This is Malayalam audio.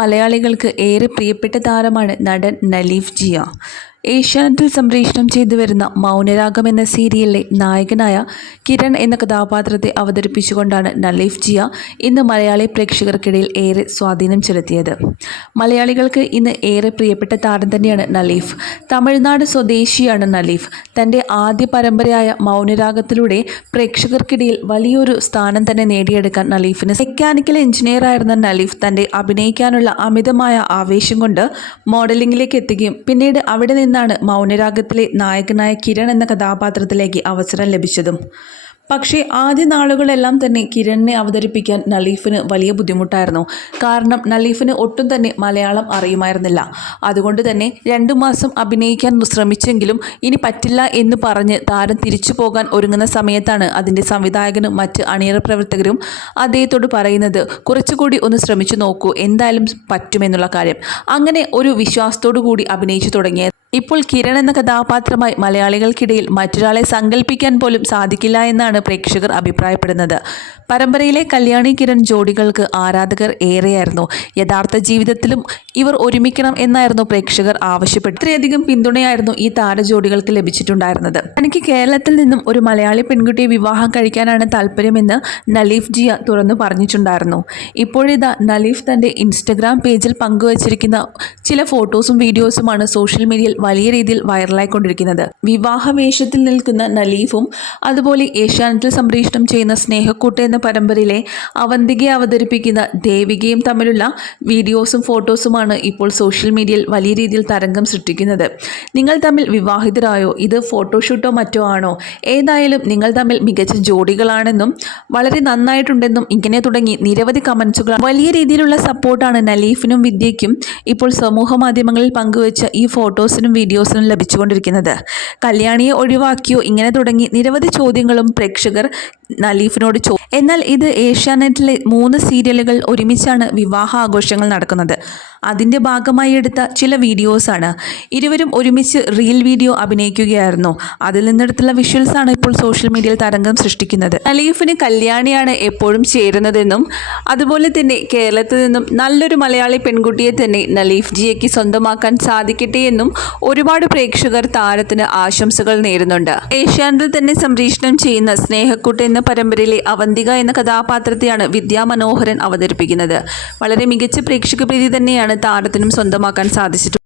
മലയാളികൾക്ക് ഏറെ പ്രിയപ്പെട്ട താരമാണ് നടൻ നലീഫ് ജിയ. ഏഷ്യാനെറ്റിൽ സംപ്രേഷണം ചെയ്തു വരുന്ന മൗനരാഗം എന്ന സീരിയലിലെ നായകനായ കിരൺ എന്ന കഥാപാത്രത്തെ അവതരിപ്പിച്ചുകൊണ്ടാണ് നലീഫ് ജിയ ഇന്ന് മലയാളി പ്രേക്ഷകർക്കിടയിൽ ഏറെ സ്വാധീനം ചെലുത്തിയത്. മലയാളികൾക്ക് ഇന്ന് ഏറെ പ്രിയപ്പെട്ട താരം തന്നെയാണ് നലീഫ് തമിഴ്നാട് സ്വദേശിയാണ് നലീഫ് തന്റെ ആദ്യ പരമ്പരയായ മൗനരാഗത്തിലൂടെ പ്രേക്ഷകർക്കിടയിൽ വലിയൊരു സ്ഥാനം തന്നെ നേടിയെടുക്കാൻ നലീഫിന് മെക്കാനിക്കൽ എഞ്ചിനീയർ ആയിരുന്ന നലീഫ് തന്റെ അഭിനയിക്കാനുള്ള അമിതമായ ആവേശം കൊണ്ട് മോഡലിംഗിലേക്ക് എത്തുകയും പിന്നീട് അവിടെ നിന്നാണ് മൗനരാഗത്തിലെ നായകനായ കിരൺ എന്ന കഥാപാത്രത്തിലേക്ക് അവസരം ലഭിച്ചതും. പക്ഷേ ആദ്യ നാളുകളെല്ലാം തന്നെ കിരണിനെ അവതരിപ്പിക്കാൻ നലീഫിന് വലിയ ബുദ്ധിമുട്ടായിരുന്നു. കാരണം നലീഫിന് ഒട്ടും തന്നെ മലയാളം അറിയുമായിരുന്നില്ല. അതുകൊണ്ട് തന്നെ രണ്ടു മാസം അഭിനയിക്കാൻ ശ്രമിച്ചെങ്കിലും ഇനി പറ്റില്ല എന്ന് പറഞ്ഞ് താരം തിരിച്ചു പോകാൻ ഒരുങ്ങുന്ന സമയത്താണ് അതിന്റെ സംവിധായകനും മറ്റ് അണിയറ പ്രവർത്തകരും അദ്ദേഹത്തോട് പറയുന്നത് കുറച്ചുകൂടി ഒന്ന് ശ്രമിച്ചു നോക്കൂ എന്തായാലും പറ്റുമെന്നുള്ള കാര്യം. അങ്ങനെ ഒരു വിശ്വാസത്തോടു കൂടി അഭിനയിച്ചു തുടങ്ങിയത് ഇപ്പോൾ കിരൺ എന്ന കഥാപാത്രമായി മലയാളികൾക്കിടയിൽ മറ്റൊരാളെ സങ്കല്പിക്കാൻ പോലും സാധിക്കില്ല എന്നാണ് പ്രേക്ഷകർ അഭിപ്രായപ്പെടുന്നത്. പരമ്പരയിലെ കല്യാണി കിരൺ ജോഡികൾക്ക് ആരാധകർ ഏറെയായിരുന്നു. യഥാർത്ഥ ജീവിതത്തിലും ഇവർ ഒരുമിക്കണം എന്നായിരുന്നു പ്രേക്ഷകർ ആവശ്യപ്പെട്ടത്. ഇത്രയധികം പിന്തുണയായിരുന്നു ഈ താരജോഡികൾക്ക് ലഭിച്ചിട്ടുണ്ടായിരുന്നത്. തനിക്ക് കേരളത്തിൽ നിന്നും ഒരു മലയാളി പെൺകുട്ടിയെ വിവാഹം കഴിക്കാനാണ് താല്പര്യമെന്ന് നലീഫ് ജിയ തുറന്നു പറഞ്ഞിട്ടുണ്ടായിരുന്നു. ഇപ്പോഴിതാ നലീഫ് തന്റെ ഇൻസ്റ്റഗ്രാം പേജിൽ പങ്കുവച്ചിരിക്കുന്ന ചില ഫോട്ടോസും വീഡിയോസുമാണ് സോഷ്യൽ മീഡിയയിൽ വലിയ രീതിയിൽ വൈറലായിക്കൊണ്ടിരിക്കുന്നത്. വിവാഹ വേഷത്തിൽ നിൽക്കുന്ന നലീഫും അതുപോലെ ഏഷ്യാനെറ്റിൽ സംപ്രേഷണം ചെയ്യുന്ന സ്നേഹക്കൂട്ട് എന്ന പരമ്പരയിലെ അവന്തികയെ അവതരിപ്പിക്കുന്ന ദേവികയും തമ്മിലുള്ള വീഡിയോസും ഫോട്ടോസുമാണ് ഇപ്പോൾ സോഷ്യൽ മീഡിയയിൽ വലിയ രീതിയിൽ തരംഗം സൃഷ്ടിക്കുന്നത്. നിങ്ങൾ തമ്മിൽ വിവാഹിതരായോ? ഇത് ഫോട്ടോഷൂട്ടോ മറ്റോ ആണോ? ഏതായാലും നിങ്ങൾ തമ്മിൽ മികച്ച ജോഡികളാണെന്നും വളരെ നന്നായിട്ടുണ്ടെന്നും ഇങ്ങനെ തുടങ്ങി നിരവധി കമൻസുകൾ വലിയ രീതിയിലുള്ള സപ്പോർട്ടാണ് നലീഫിനും വിദ്യയ്ക്കും ഇപ്പോൾ സമൂഹ മാധ്യമങ്ങളിൽ പങ്കുവച്ച ഈ ഫോട്ടോസിനും വീഡിയോസിനും ലഭിച്ചുകൊണ്ടിരിക്കുന്നത്. കല്യാണിയെ ഒഴിവാക്കിയോ ഇങ്ങനെ തുടങ്ങി നിരവധി ചോദ്യങ്ങളും പ്രേക്ഷകർ നലീഫിനോട് ചോ എന്നാൽ ഇത് ഏഷ്യാനെറ്റിലെ മൂന്ന് സീരിയലുകൾ ഒരുമിച്ചാണ് വിവാഹ ആഘോഷങ്ങൾ നടക്കുന്നത്. അതിന്റെ ഭാഗമായി എടുത്ത ചില വീഡിയോസാണ്. ഇരുവരും ഒരുമിച്ച് റീൽ വീഡിയോ അഭിനയിക്കുകയായിരുന്നു. അതിൽ നിന്നെടുത്തുള്ള വിഷ്വൽസാണ് ഇപ്പോൾ സോഷ്യൽ മീഡിയയിൽ തരംഗം സൃഷ്ടിക്കുന്നത്. അലീഫിന് കല്യാണിയാണ് എപ്പോഴും ചേരുന്നതെന്നും അതുപോലെ തന്നെ കേരളത്തിൽ നിന്നും നല്ലൊരു മലയാളി പെൺകുട്ടിയെ തന്നെ നലീഫ് ജിയയ്ക്ക് സ്വന്തമാക്കാൻ സാധിക്കട്ടെ എന്നും ഒരുപാട് പ്രേക്ഷകർ താരത്തിന് ആശംസകൾ നേരുന്നുണ്ട്. ഏഷ്യാനെറ്റിൽ തന്നെ സംപ്രേഷണം ചെയ്യുന്ന സ്നേഹക്കൂട്ട് എന്ന പരമ്പരയിലെ അവന്തിക എന്ന കഥാപാത്രത്തെയാണ് വിദ്യാ മനോഹരൻ അവതരിപ്പിക്കുന്നത്. വളരെ മികച്ച പ്രേക്ഷക പ്രീതി തന്നെയാണ് താരത്തിനും സ്വന്തമാക്കാൻ സാധിച്ചിട്ടുള്ളത്.